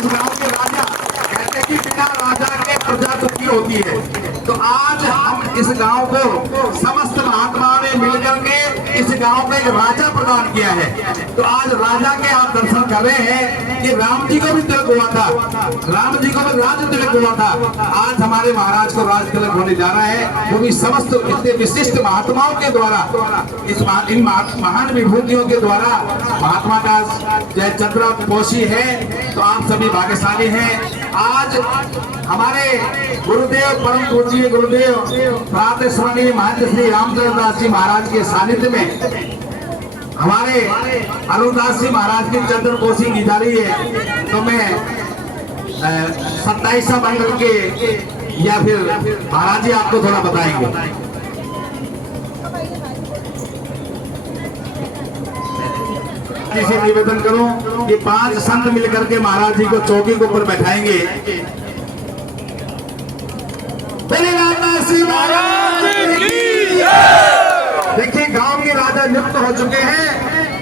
इस गांव के राजा कहते हैं कि बिना राजा के प्रजा दुखी होती है। तो आज हम इस गांव को समस्त महात्माओं ने मिलकर के इस गांव को एक राजा प्रदान किया है। तो आज राजा के आप दर्शन कर रहे हैं कि राम जी को भी तिलक हुआ था, राम जी को भी राज तिलक हुआ था। आज हमारे महाराज को राज तिलक होने जा रहा है, वो भी समस्त इतने विशिष्ट महात्माओं के द्वारा, इन महान विभूतियों के द्वारा। महात्मा का जय चंद्र पोषी है, तो आप सभी भाग्यशाली हैं। आज हमारे गुरुदेव परम पूज्य गुरुदेव प्रातः स्मरणीय महंत श्री रामचंद्र दास जी महाराज के सानिध्य में हमारे अरुणदास जी महाराज की चंद्र कोशी की जा रही है। तो मैं 27वां मंडल के या फिर महाराज जी आपको थोड़ा बताएंगे। से निवेदन करूं कि 5 संत मिलकर के महाराज जी को चौकी के ऊपर बैठाएंगे। देखिए गांव के राजा नियुक्त हो चुके हैं।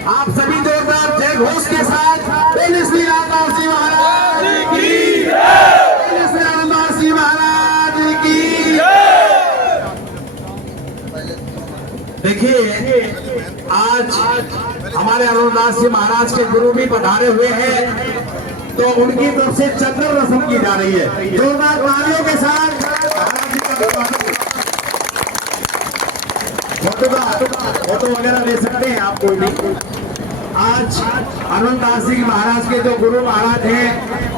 आप सभी जोरदार जय घोष के साथ श्री रामदास जी महाराज की, श्री रामदास जी महाराज की। देखिए आज हमारे अरुणदास जी महाराज के गुरु भी पधारे हुए हैं, तो उनकी तरफ से चंद्र रस्म की जा रही है। जोरदार तालियों के साथ महाराज जी का फोटो वगैरह ले सकते हैं आप कोई भी। आज अरुणदास जी महाराज के जो गुरु महाराज हैं,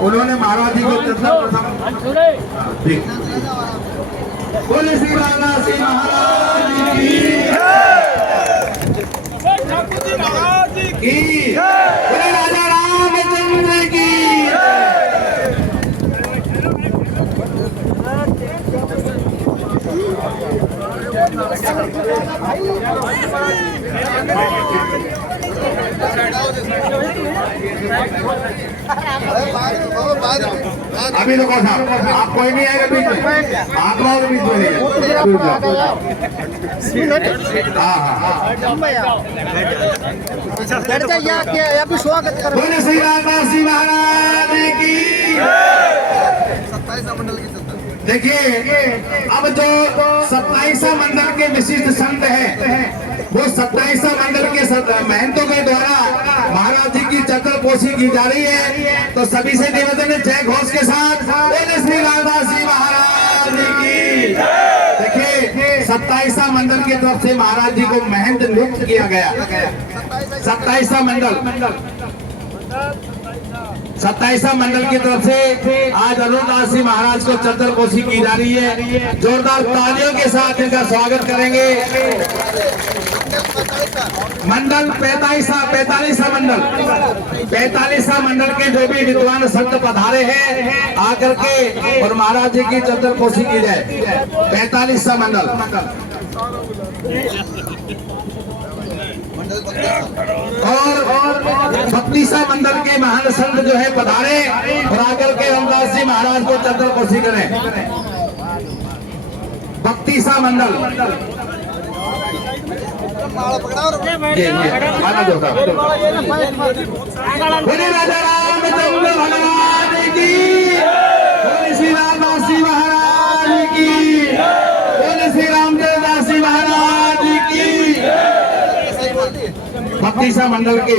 उन्होंने महाराज जी को चंद्र रस्म। बोले श्री रामदास जी महाराज की, बोले राजा रामचंद्र की। अभी तो कौन आप कोई नहीं आएगा बीच में, आप लोग बीच में स्वागत करो। बोले श्री रामदास जी महाराज की। देखिए अब जो 27वां मंडल के विशिष्ट संत हैं, वो 27वां मंडल के महंतों के द्वारा महाराज जी की चक्र पोषी की जा रही है। तो सभी से निवेदन है जय घोष के साथ बोले श्री रामदास जी महाराज की। देखिए 27वां मंडल की तरफ से महाराज जी को महंत नियुक्त किया गया। 27वां मंडल 27वां मंडल की तरफ से आज अरुणदास जी महाराज को चंद्र कोशी की जा रही है। जोरदार तालियों के साथ इनका स्वागत करेंगे। मंडल 45वां मंडल के जो भी विद्वान संत पधारे हैं आकर के और महाराज जी की चंद्र कोशी की जाए। 45वां मंडल और 32वां मंडल के महान संत जो है पधारे और आकर के रामदास जी महाराज को चंद्र कोशी करें। 32वां मंडल बोले राजा रामचंद्र भगवान की, बोले श्री रामदास जी महाराज की, बोले श्री रामचंद्र जी महाराज की। 32वां मंडल के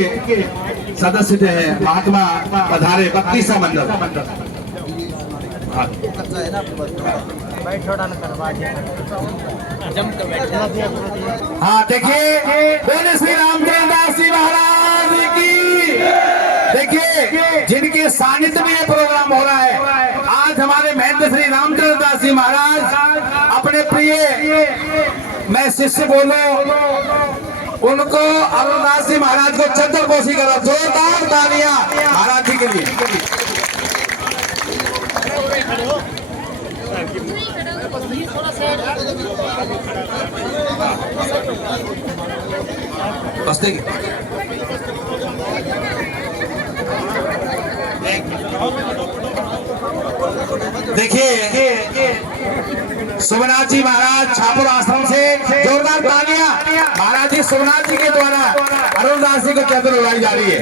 सदस्य जो है महात्मा पधारे। 32वां मंडल हाँ देखिए बोले श्री रामचंद्र दास जी महाराज की। देखिए जिनके सानिध्य में ये प्रोग्राम हो रहा है, आज हमारे महंत श्री रामचंद्र दास जी महाराज अपने प्रिय मैं शिष्य बोलो उनको अरुणदास जी महाराज को चंद्र कोशी करा। जोरदार तालियां महाराज जी के लिए। देखिए सोमनाथ जी महाराज छापुर आश्रम से जोरदार तालियां महाराज जी सोमनाथ जी के द्वारा अरुणदास जी को जो चद्दर उड़ाई जा रही है।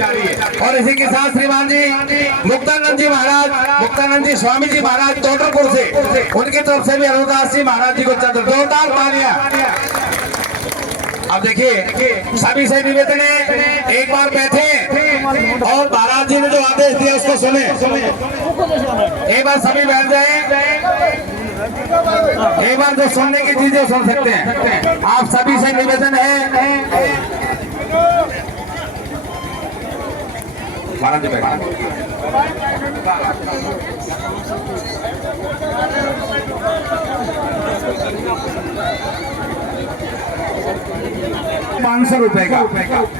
और इसी के साथ श्रीमान जी मुक्तानंद जी महाराज, मुक्तानंद जी स्वामी जी महाराज टोटरपुर से, उनकी तरफ से भी अरुणदास जी महाराज जी को चद्दर, जोरदार तालियां। अब देखिए सभी से निवेदन है, एक बार बैठे और महाराज जी ने जो आदेश दिया उसको सुने। एक बार सभी बैठ जाए, एक बार जो सुनने की चीजें सुन सकते हैं। आप सभी से निवेदन है, महाराज जी बैठे। 500 रुपए का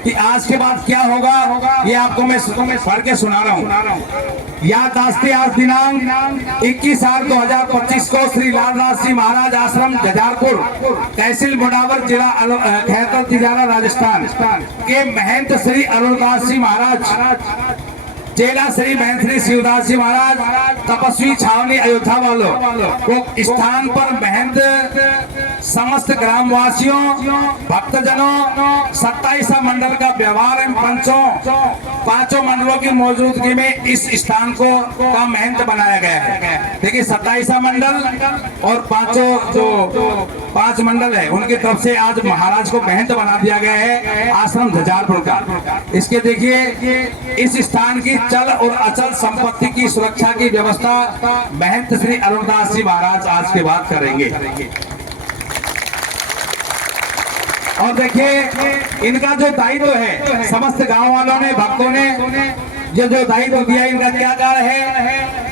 कि आज के बाद क्या होगा ये आपको मैं पढ़ के सुना रहा हूँ। याद दास्ते आज दिनांक 21/8/2025 को श्री लालदास जी महाराज आश्रम जजारपुर, तहसील मुडावर, जिला खैरतर तिजारा, राजस्थान के महंत श्री अरुणदास जी महाराज, चेला श्री महंत श्री शिवदास जी महाराज, तपस्वी छावनी अयोध्या वालों को स्थान पर महंत समस्त ग्रामवासियों, भक्तजनों, 27 मंडल का व्यवहार एवं पांचों मंडलों की मौजूदगी में इस स्थान को का महंत बनाया गया है। देखिए 27 मंडल और पांच मंडल है, उनकी तरफ से आज महाराज को महंत बना दिया गया है आश्रम जजारपुर का। इसके देखिए इस स्थान की चल और अचल संपत्ति की सुरक्षा की व्यवस्था महंत श्री अरुणदास जी महाराज आज के बाद करेंगे। और देखिए इनका जो दायित्व है, समस्त गांव वालों ने, भक्तों ने जो दायित्व दिया, इनका क्या कार्य है?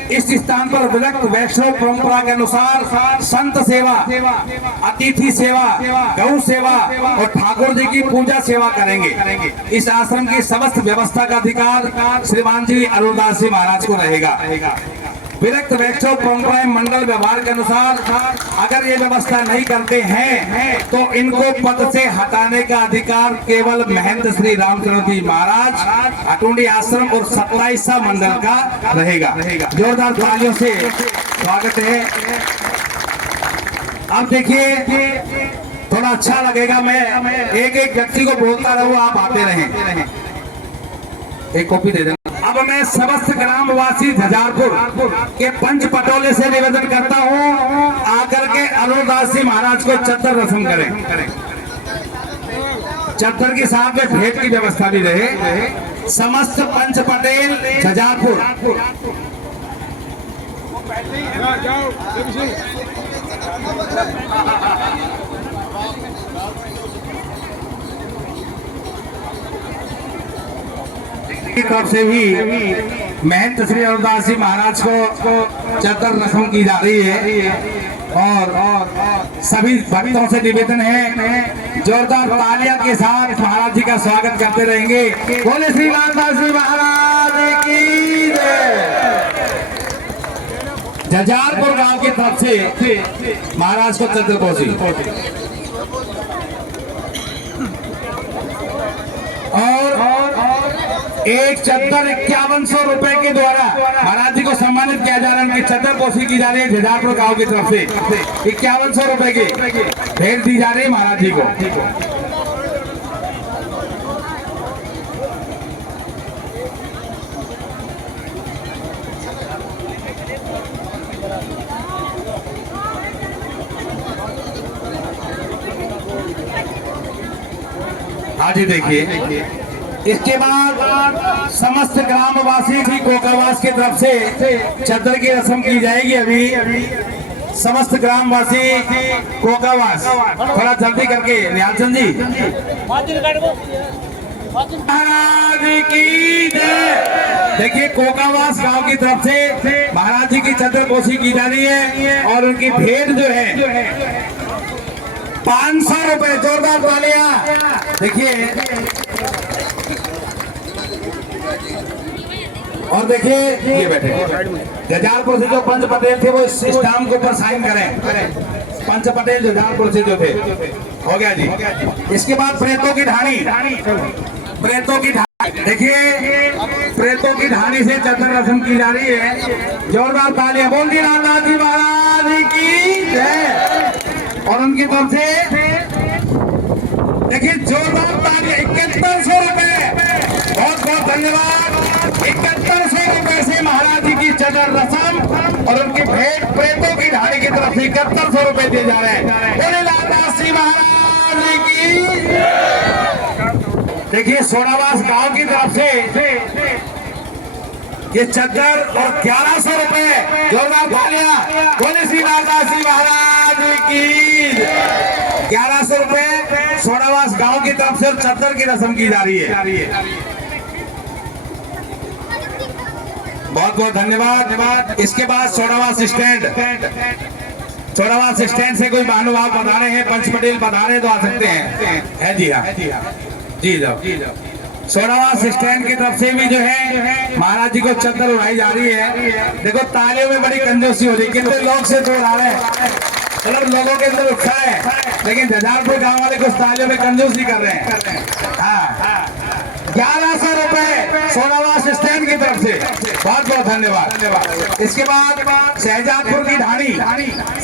इस स्थान पर विरक्त वैष्णव परंपरा के अनुसार संत सेवा, अतिथि सेवा, गौ सेवा और ठाकुर जी की पूजा सेवा करेंगे। इस आश्रम की समस्त व्यवस्था का अधिकार श्रीमान जी अरुणदास जी महाराज को रहेगा। विरक्त वैष्णव परंपरा मंडल व्यवहार के अनुसार अगर ये व्यवस्था नहीं करते हैं तो इनको पद से हटाने का अधिकार केवल महंत श्री रामचंद्र जी महाराज, अटूंडी आश्रम और 27 मंडल का रहेगा। जोरदार तालियों से स्वागत है। अब देखिए थोड़ा अच्छा लगेगा, मैं एक व्यक्ति को बोलता रहूं, आप आते रहें। एक कॉपी दे देना। अब मैं समस्त ग्रामवासी जजारपुर के पंच पटोले से निवेदन करता हूं, आकर के अरुणदास जी महाराज को चद्दर रस्म करें। चद्दर के साथ में भेंट की व्यवस्था भी रहे। समस्त पंच पटेल जजारपुर की तरफ से भी महंत श्री अरुणदास जी महाराज को चद्दर रस्म की जा रही है। और सभी भक्तों से निवेदन है, जोरदार तालियां के साथ महाराज जी का स्वागत करते रहेंगे। बोले श्री लालदास जी महाराज की जय। जजारपुर गांव की तरफ से महाराज को चद्दर पहुंची और एक चद्दर 5100 रुपए के द्वारा महाराज जी को सम्मानित किया जा रहा है। चद्दर पोशी की जा रही है जजारपुर गांव की तरफ से 5100 रुपए की भेंट दी जा रही है महाराज जी को। आज देखिए इसके बाद समस्त ग्रामवासी की कोकावास की तरफ से चद्दर की रस्म की जाएगी। अभी समस्त ग्रामवासी कोकावास थोड़ा जल्दी करके निहालचंद जी महाराज की जय। देखिए कोकावास गांव की तरफ से महाराज जी की चद्दर पोशी की जा रही है और उनकी भेंट जो है 500 रुपए। जोरदार तालियां। देखिए और देखिए ये बैठे जजारपुर से जो पंच पटेल थे वो इस स्टाम्प के ऊपर साइन करें। पंच पटेल जजारपुर से जो थे, हो गया जी। इसके बाद प्रेतों की ढाणी, देखिए प्रेतों की ढाणी से चद्दर रस्म की जा रही है। जोरदार तालियां। बोल दी लालदास जी महाराज की जय। और उनकी तरफ से देखिए जोरदार तालियां। 7100 रुपए बहुत धन्यवाद। 7100 रुपए से महाराज जी की चदर रसम और उनकी भेंट प्रेतों की ढाणी की तरफ से 7100 रुपए दिए जा रहे हैं। बोले लालदास जी महाराज की। देखिए सोनावास गांव की तरफ से ये चद्दर और 1100 रुपए, जोरदार तालियां। बोले श्री लालदास जी महाराज की। 1100 रुपए सोनावास गांव की तरफ से चद्दर की रस्म की जा रही है। बहुत बहुत धन्यवाद। इसके बाद सोनावास स्टैंड, सोनावास स्टैंड से कोई महानुभाव पधारे हैं, पंच पटेल पधारे तो आ सकते हैं। है जी हाँ, जी जाओ। सोनावास स्टैंड की तरफ से भी जो है महाराज जी को चद्दर उड़ाई जा रही है। देखो तालियों में बड़ी कंजूसी हो रही है, कितने लोग से जोड़ आ रहे हैं, मतलब लोगों के अंदर उत्साह है, लेकिन जजारपुर गांव वाले कुछ तालियों में कंजूसी कर रहे हैं। हाँ, 1100 रुपए सोनावास स्टैंड की तरफ से, बहुत बहुत धन्यवाद। इसके बाद शहजादपुर की ढाणी,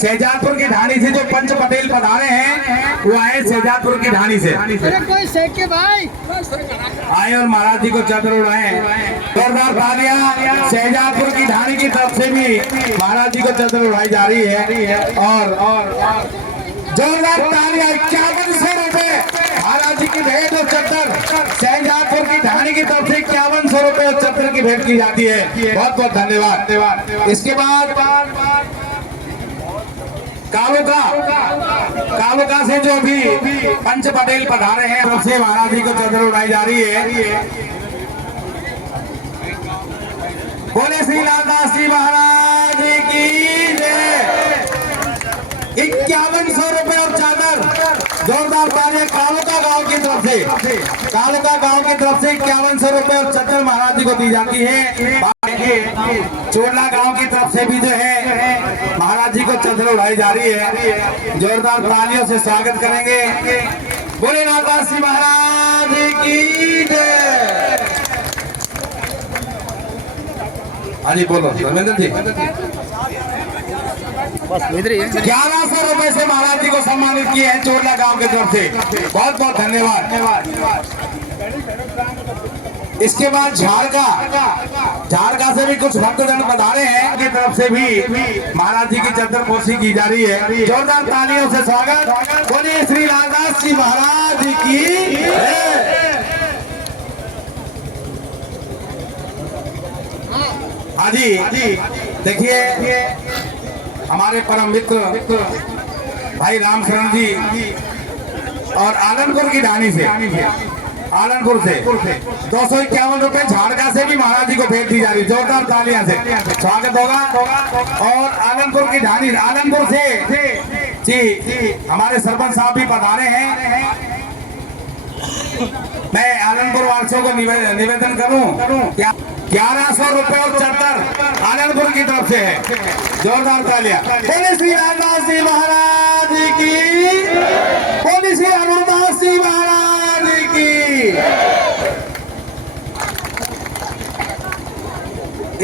शहजादपुर की ढाणी से जो पंच पटेल पधारे हैं वो आए शहजादपुर की ढाणी से। कोई सेके भाई आए और महाराज जी को चद्दर उड़ाए। जोरदार तालियां। शहजादपुर की ढाणी की तरफ से भी महाराज जी को चद्दर उड़ाई जा रही है और जोरदार तालियां। 5100 रुपए महाराज जी की भेंट और चद्दर शहजादपुर की ढाणी की तरफ से 5100 रुपए और चद्दर की भेंट की जाती है। बहुत बहुत धन्यवाद। इसके बाद कालुका से जो भी पंच पटेल पधारे हैं तरफ से महाराज जी को चद्दर उड़ाई जा रही है। बोले श्री लालदास जी महाराज की जय। 5100 रुपए और चादर, जोरदार तालियां। कालुका गांव की तरफ से, कालुका गांव की तरफ से 5100 रुपए और चादर महाराज जी को दी जाती है। चोरला गांव की तरफ से भी जो है महाराज जी को चद्दर उड़ाई जा रही है। जोरदार तालियों से स्वागत करेंगे। बोले लालदास जी महाराज की जय। हाँ जी बोलो धर्मेंद्र जी। 1100 रुपए से महाराज जी को सम्मानित किए हैं चोरला गांव की तरफ से, बहुत बहुत धन्यवाद। इसके बाद झारका से भी कुछ भक्तजन पधारे हैं की तरफ से भी महाराज जी की चद्दर पोशी की जा रही है। जोरदार तालियों से स्वागत। बोलिए श्री लालदास जी महाराज की। हाँ जी, देखिए हमारे परम मित्र भाई रामशरण जी और आनंदपुर की ढाणी से, आनंदपुर से 251 रुपए झारका से भी महाराज जी को भेंट दी जा रही है। जोरदार तालियां से स्वागत होगा। और आनंदपुर की ढाणी, आनंदपुर से जी हमारे सरपंच साहब भी पधारे हैं। मैं आनंदपुर वासियों को निवेदन करूं क्या 1100 रुपए और चद्दर आनंदपुर की तरफ से है। जोरदार तालियां। बोले श्री लालदास जी महाराज की। बोले श्री लालदास जी महाराज की।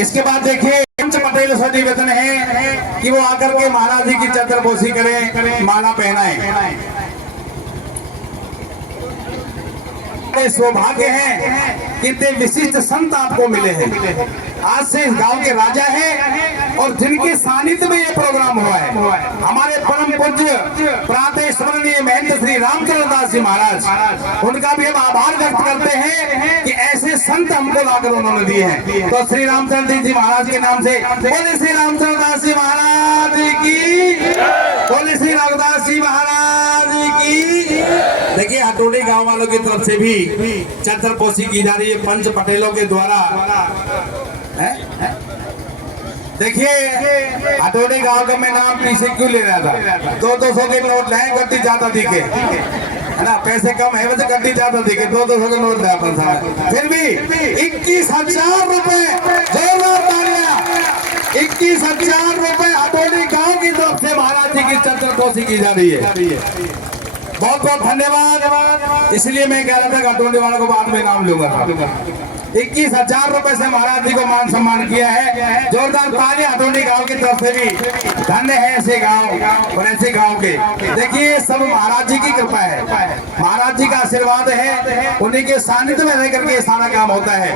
इसके बाद देखिए पंच पटेल से निवेदन है कि वो आकर के महाराज जी की चद्दर पोशी करें, माला पहनाएं। सौभाग्य है कि इतने विशिष्ट संत आपको मिले हैं। आज से इस गांव के राजा हैं और जिनके सानिध्य में ये प्रोग्राम हुआ है हमारे परम पूज्य प्रातः स्मरणीय महंत श्री रामचंद्र दास जी महाराज, उनका भी हम आभार व्यक्त करते हैं कि ऐसे संत हमको लाकर उन्होंने दिए हैं। तो श्री रामचंद्र जी महाराज के नाम से बोले श्री रामचंद्र दास जी महाराज की। बोले श्री रघुदास जी महाराज की। देखिए हटोड़ी गांव वालों की तरफ से भी चद्दर पोशी की जा रही है पंच पटेलों के द्वारा। देखिए हटोड़ी गांव का मैं नाम पीछे क्यों ले रहा था, 200 के नोट लाए गड्डी ज्यादा दिखे है ना, पैसे कम है वैसे गड्डी ज्यादा दिखे, 200 के नोट लाया फिर भी 21,000 रुपए। जोरदार तालियां। 21,000 रुपए हटोड़ी गांव की तरफ से महाराज जी की चद्दर पोशी की जा रही है। बहुत बहुत धन्यवाद। इसलिए मैं कह रहा था कि हटोड़ी वालों को बाद में नाम लूंगा। 21,000 रुपए से महाराज जी को मान सम्मान किया है। जोरदार ताली हथौड़ी गांव की तरफ से भी धन्य है ऐसे गांव और ऐसे गांव के। देखिए सब महाराज जी की कृपा है, महाराज जी का आशीर्वाद है, उन्हीं के सानिध्य में रह करके सारा काम होता है।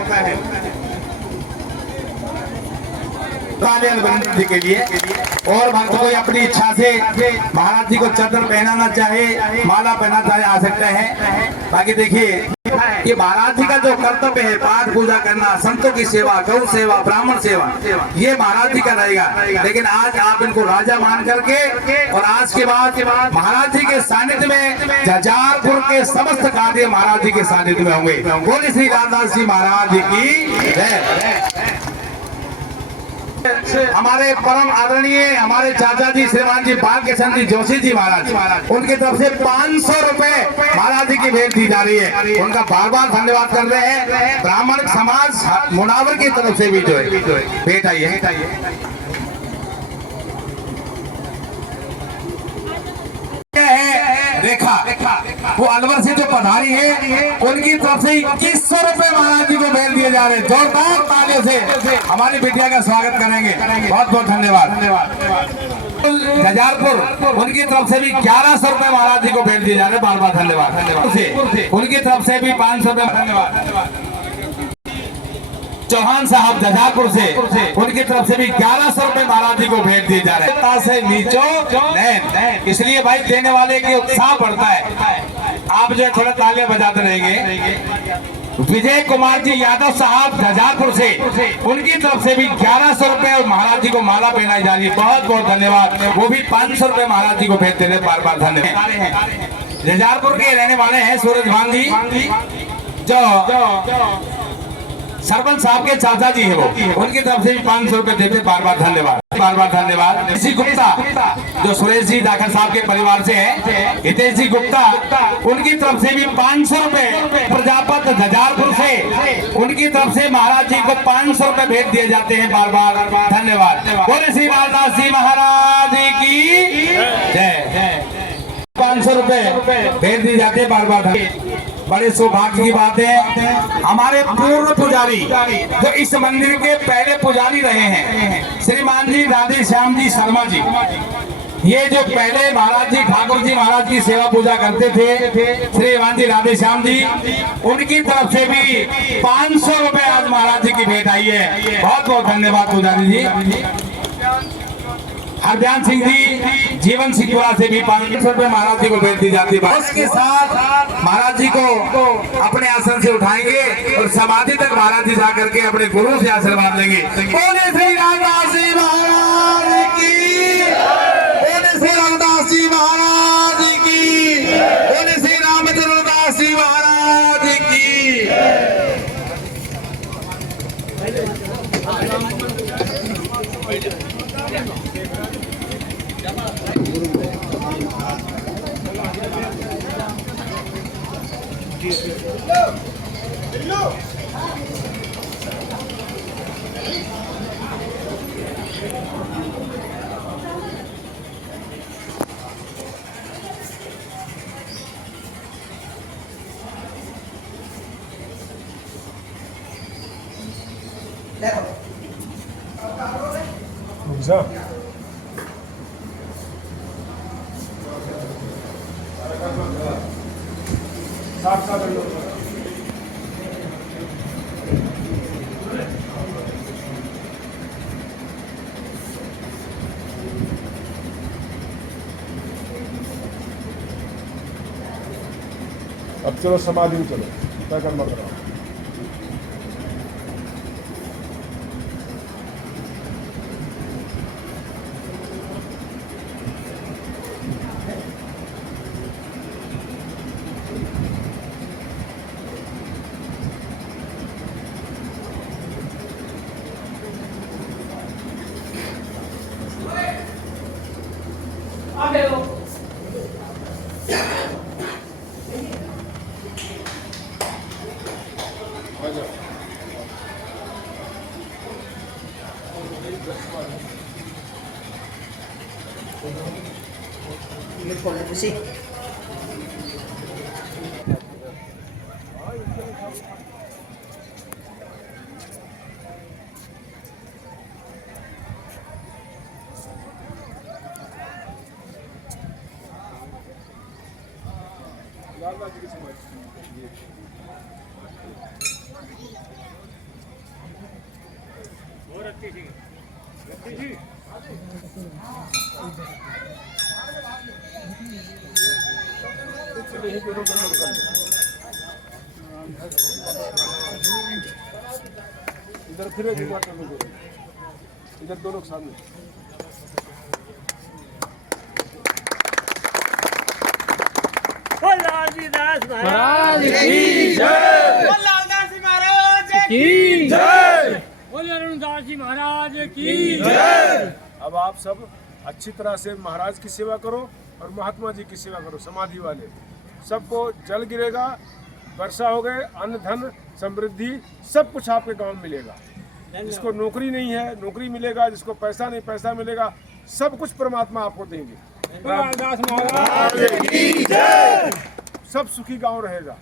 जी के लिए और भक्त कोई अपनी इच्छा से महाराज जी को चद्दर पहनाना चाहे, माला पहना चाहे आ सकते हैं। बाकी देखिए ये महाराज जी का जो कर्तव्य है, पाठ पूजा करना, संतों की सेवा, गौ सेवा, ब्राह्मण सेवा, ये महाराज जी का रहेगा। लेकिन आज आप इनको राजा मान करके और आज के बाद महाराज जी के सानिध्य में जजारपुर के समस्त कार्य महाराज जी के सानिध्य में होंगे। बोले श्री रामदास जी महाराज जी की जय। हमारे परम आदरणीय हमारे चाचा जी श्रीमान जी भाग्यचंद जी जोशी जी महाराज, उनकी तरफ से 500 रुपए महाराज जी की भेंट दी जा रही है। उनका बार बार धन्यवाद कर रहे हैं। ब्राह्मण समाज मुनावर की तरफ से भी जो है भेंट आई है। रेखा वो अलवर से जो पधारी है, उनकी तरफ से 2100 रुपए महाराज जी को भेज दिए जा रहे हैं। जोरदार तालियों से हमारी बिटिया का स्वागत करेंगे। बहुत बहुत धन्यवाद। जजारपुर उनकी तरफ से भी 1100 रुपए महाराज जी को भेज दिए जा रहे हैं। बार बार धन्यवाद। उनकी तरफ से भी 500 रुपए धन्यवाद। चौहान साहब जजारपुर से, उनकी तरफ से भी 1100 रुपए महाराज जी को भेंट दिए जा रहे हैं। से नीचो इसलिए भाई देने वाले के उत्साह बढ़ता है। आप जो है थोड़ा तालियां बजाते रहेंगे। विजय कुमार जी यादव साहब जजारपुर से, उनकी तरफ से भी 1100 रुपए और महाराज जी को माला पहनाई जा रही है। बहुत बहुत धन्यवाद। वो भी 500 रुपए महाराज जी को भेज देने बार बार धन्यवाद। जजारपुर के रहने वाले हैं सूरज गांधी, जो सरपंच साहब के चाचा जी है, वो उनकी तरफ से भी 500 रुपए देते। बार बार धन्यवाद। बार बार धन्यवाद। हितेश गुप्ता जो सुरेश जी दाखल साहब के परिवार से है, हितेश जी गुप्ता, उनकी तरफ से भी 500 रुपए। प्रजापत जजारपुर से, उनकी तरफ से महाराज जी को 500 रुपए भेज दिए जाते हैं। बार बार धन्यवाद। बोले श्री रामदास जी महाराज की जय। 500 रुपए भेज दिए जाते हैं। बार बार बड़े सौभाग्य की बात है। हमारे पूर्व पुजारी जो इस मंदिर के पहले पुजारी रहे हैं, श्रीमान जी राधे श्याम जी शर्मा जी, ये जो पहले महाराज जी ठाकुर जी महाराज की सेवा पूजा करते थे, श्रीमान जी राधे श्याम जी, उनकी तरफ से भी 500 रुपए आज महाराज जी की भेंट आई है। बहुत बहुत धन्यवाद पुजारी जी। हरध्यान सिंह जी जीवन सिंह से भी 500 रुपए महाराज जी को भेज दी जाती है। उसके साथ महाराज जी को अपने आसन से उठाएंगे और समाधि तक महाराज जी जाकर के अपने गुरु से आशीर्वाद लेंगे। बोले श्री रामदास जी महाराज की, बोले श्री रामदास जी महाराज की, बोले श्री रामचंद्रदास जी महाराज की। अब चलो समाधि में चलो, तय मत रहा। Sí. लालदास जी की समाधि। ये चलिए, यहीं पे रोक कर लो। इधर फिर एक बार कर लो, इधर दो लोग सामने। लालदास महाराज की जय। लालदास महाराज की जय। बोले अरुणदास जी महाराज की जय। अब आप सब अच्छी तरह से महाराज की सेवा करो और महात्मा जी की सेवा करो। समाधि वाले सबको जल गिरेगा, वर्षा हो गए, अन्न धन समृद्धि सब कुछ आपके गांव में मिलेगा। जिसको नौकरी नहीं है नौकरी मिलेगा, जिसको पैसा नहीं पैसा मिलेगा, सब कुछ परमात्मा आपको देंगे। लालदास महाराज की जय। सब सुखी गांव रहेगा।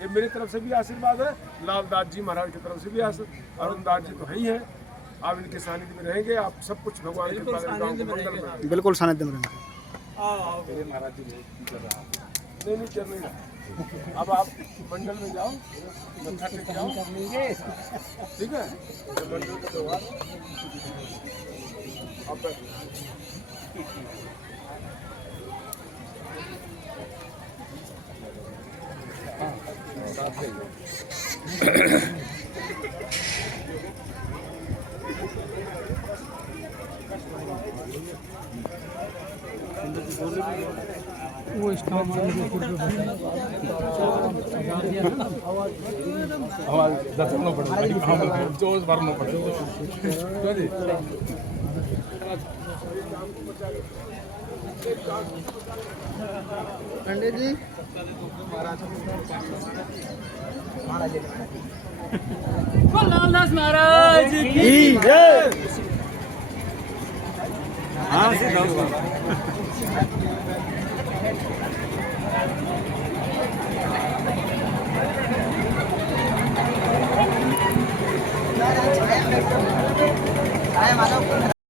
ये मेरी तरफ से भी आशीर्वाद है, लालदास जी महाराज की तरफ से भी आशीर्वाद। अरुणदास जी तो है ही है, आप इनके सानिध्य में रहेंगे, आप सब कुछ भगवान के पास गांव के मंगल में। बिल्कुल सानिध्य में रहेंगे। महाराज जी नहीं चल रही। अब आप मंडल में जाओ, मत्था टेक जाओ, ठीक है। तो मंडल का त्योहार आप वो स्टॉप दसना पड़ेगा, जोश भरना पड़ेगा। पंडित जी लालदास महाराज की जय। आया माधव